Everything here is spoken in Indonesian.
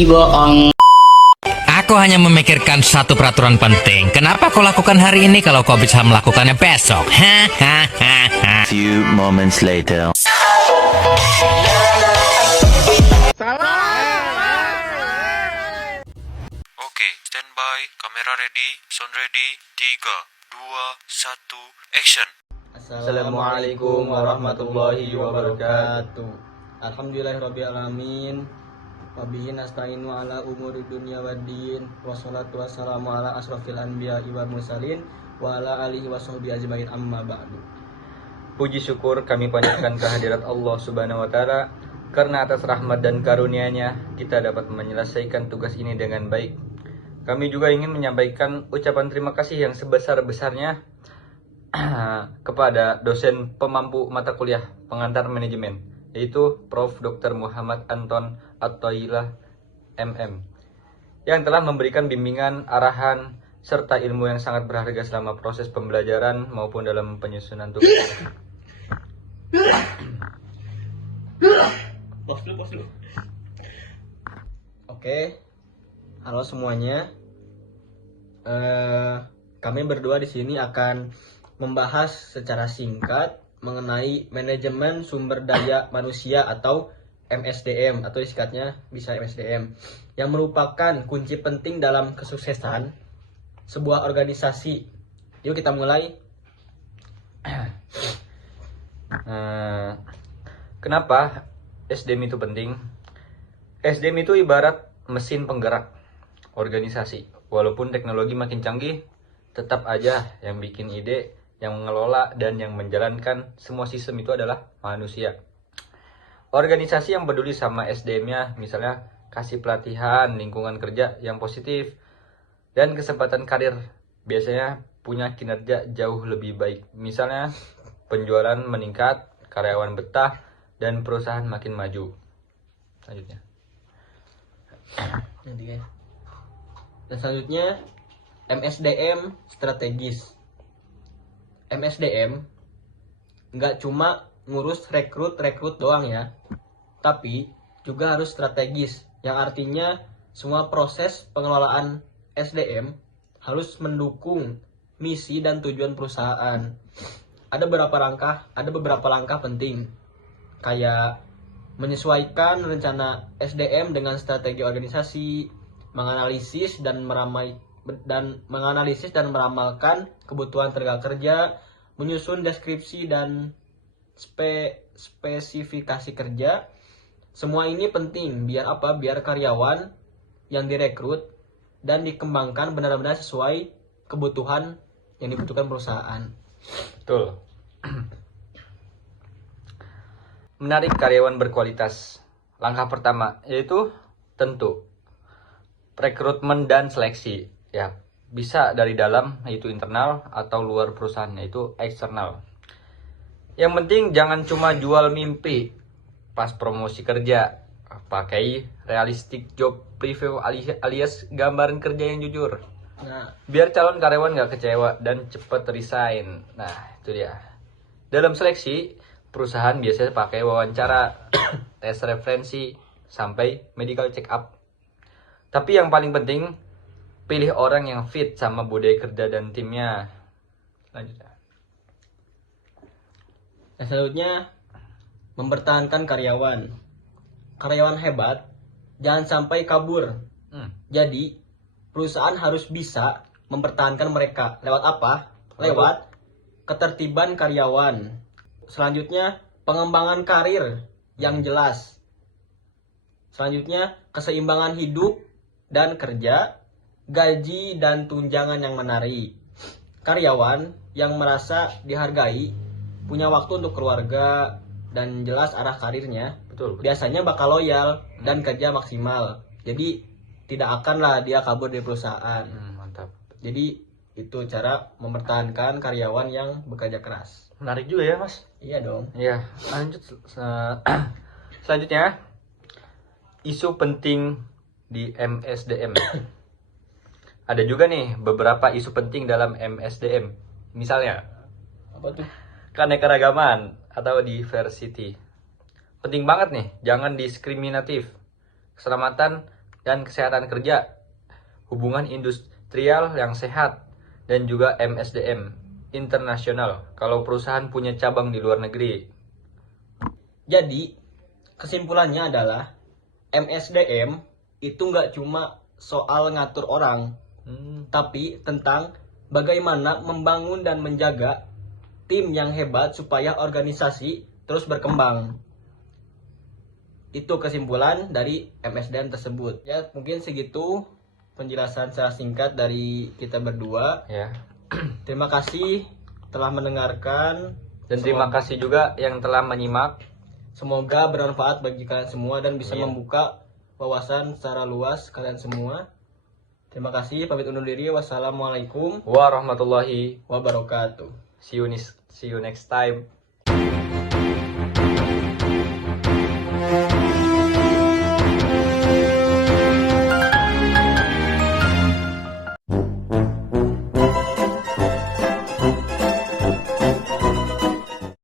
bohong. Aku hanya memikirkan satu peraturan penting. Kenapa kau lakukan hari ini kalau kau bisa melakukannya besok? Few moments later. Oke, standby, kamera ready, sound ready, 3, 2, 1, action. Assalamualaikum warahmatullahi wabarakatuh. Alhamdulillahirrabbilalamin. Wabihi nasta'inu ala umuri dunya waddin. Wassalatu wassalamu ala asrafil anbiya wal mursalin wa ala alihi washabbihi ajmain, amma ba'du. Puji syukur kami panjatkan kehadirat Allah Subhanahu wa taala karena atas rahmat dan karunia-Nya kita dapat menyelesaikan tugas ini dengan baik. Kami juga ingin menyampaikan ucapan terima kasih yang sebesar-besarnya kepada dosen pemampu mata kuliah pengantar manajemen, yaitu Prof. Dr. Muhammad Anton At-Thailah MM, yang telah memberikan bimbingan, arahan, serta ilmu yang sangat berharga selama proses pembelajaran maupun dalam penyusunan tugas. Oke, halo semuanya. Kami berdua di sini akan membahas secara singkat mengenai manajemen sumber daya manusia atau MSDM, atau singkatnya bisa MSDM, yang merupakan kunci penting dalam kesuksesan sebuah organisasi. Yuk kita mulai. Kenapa SDM itu penting? SDM itu ibarat mesin penggerak organisasi. Walaupun teknologi makin canggih, tetap aja yang bikin ide, yang mengelola, dan yang menjalankan semua sistem itu adalah manusia. Organisasi yang peduli sama SDM-nya, misalnya kasih pelatihan, lingkungan kerja yang positif, dan kesempatan karir, biasanya punya kinerja jauh lebih baik. Misalnya penjualan meningkat, karyawan betah, dan perusahaan makin maju. Selanjutnya. Dan selanjutnya MSDM strategis. MSDM nggak cuma ngurus rekrut doang ya, tapi juga harus strategis, yang artinya semua proses pengelolaan SDM harus mendukung misi dan tujuan perusahaan. Ada beberapa langkah penting, kayak menyesuaikan rencana SDM dengan strategi organisasi, menganalisis dan meramalkan kebutuhan tenaga kerja, menyusun deskripsi dan spesifikasi kerja. Semua ini penting biar apa? Biar karyawan yang direkrut dan dikembangkan benar-benar sesuai kebutuhan yang dibutuhkan perusahaan. Betul. Menarik karyawan berkualitas. Langkah pertama yaitu tentu rekrutmen dan seleksi. Ya, bisa dari dalam, yaitu internal, atau luar perusahaan, yaitu eksternal. Yang penting jangan cuma jual mimpi pas promosi kerja. Pakai realistic job preview alias gambaran kerja yang jujur. Biar calon karyawan gak kecewa dan cepat resign. Nah, itu dia. Dalam seleksi, perusahaan biasanya pakai wawancara, tes referensi, sampai medical check up. Tapi yang paling penting, pilih orang yang fit sama budaya kerja dan timnya. Lanjutnya. Selanjutnya, mempertahankan karyawan. Karyawan hebat jangan sampai kabur. Jadi, perusahaan harus bisa mempertahankan mereka. Lewat apa? Lewat ketertiban karyawan. Selanjutnya, pengembangan karir yang jelas. Selanjutnya, keseimbangan hidup dan kerja, gaji dan tunjangan yang menarik. Karyawan yang merasa dihargai, punya waktu untuk keluarga, dan jelas arah karirnya, betul. Biasanya bakal loyal dan kerja maksimal. Jadi tidak akanlah dia kabur dari perusahaan. Mantap. Jadi itu cara mempertahankan karyawan yang bekerja keras. Menarik juga ya, Mas? Iya dong. Iya. Lanjut. Selanjutnya, isu penting di MSDM. Ada juga nih beberapa isu penting dalam MSDM. Misalnya, apa tuh? Keanekaragaman atau diversity. Penting banget nih, jangan diskriminatif. Keselamatan dan kesehatan kerja, hubungan industrial yang sehat, dan juga MSDM internasional kalau perusahaan punya cabang di luar negeri. Jadi, kesimpulannya adalah MSDM itu nggak cuma soal ngatur orang, tapi tentang bagaimana membangun dan menjaga tim yang hebat supaya organisasi terus berkembang. Itu kesimpulan dari MSDM tersebut. Ya, mungkin segitu penjelasan secara singkat dari kita berdua. Ya. Terima kasih telah mendengarkan. Dan terima kasih juga yang telah menyimak. Semoga bermanfaat bagi kalian semua dan bisa Amin. membuka wawasan secara luas kalian semua. Terima kasih, pamit undur diri. Wassalamualaikum Warahmatullahi wabarakatuh. See you next time.